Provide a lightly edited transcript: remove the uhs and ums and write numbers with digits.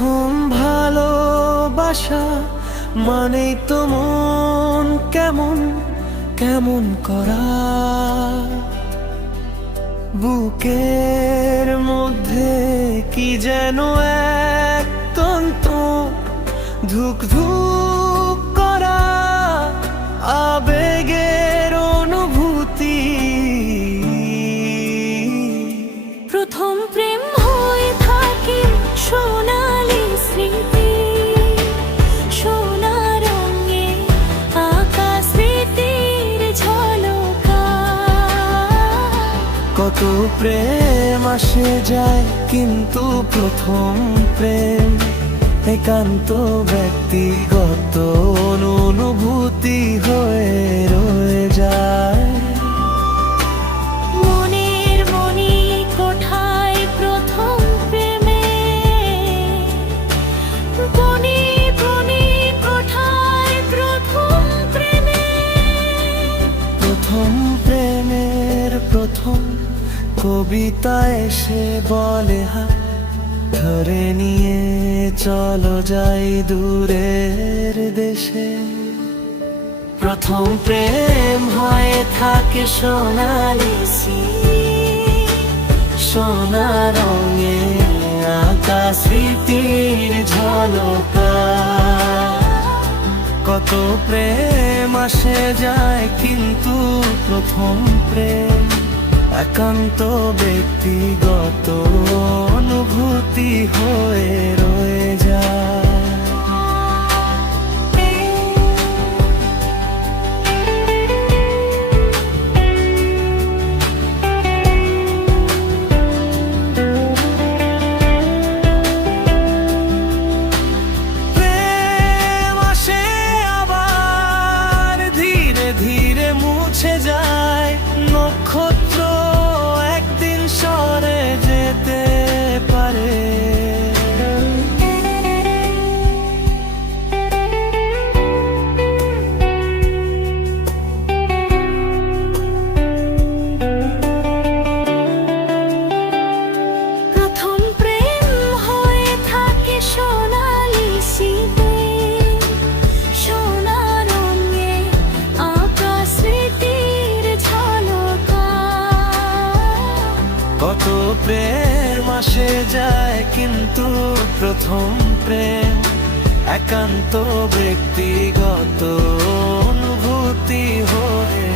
প্রথম ভালোবাসা মানেই তো মন কেমন কেমন করা, বুকের মধ্যে কি যেন এক তন্ত ধুক ধুক করা আবেগের অনুভূতি। প্রথম প্রেম হয়ে থাকে সোনালি স্মৃতি, সোনা রঙে আঁকা স্মৃতির ঝলকা। কত প্রেম আসে যায় কিন্তু প্রথম প্রেম একান্ত ব্যক্তিগত অনুভূতি হয়ে রয়ে যায়। মনের মনি কোঠায় প্রথম প্রেমে, বনি বনি কোঠায় প্রথম প্রেমে। প্রথম প্রেমের প্রথম কবিতা এসে বলে হাত ধরে নিয়ে চলো যাই দূরের দেশে। প্রথম প্রেম হয়ে থাকে সোনালি স্মৃতি, সোনা রঙে আঁকা স্মৃতির ঝলকা। কত প্রেম আসে যায় কিন্তু প্রথম প্রেম একান্ত ব্যক্তিগত অনুভূতি হয়ে রয়ে যায়। প্রেম আসে আবার ধীরে ধীরে মুছে যায়, নক্ষত্র একদিন সরে যেতে পারে। প্রথম প্রেম হয়ে থাকে সোনালি স্মৃতি, সোনা রঙে আঁকা স্মৃতির ঝলকা। কত প্রেম আসে যায় কিন্তু প্রথম প্রেম একান্ত ব্যক্তিগত অনুভূতি হয়ে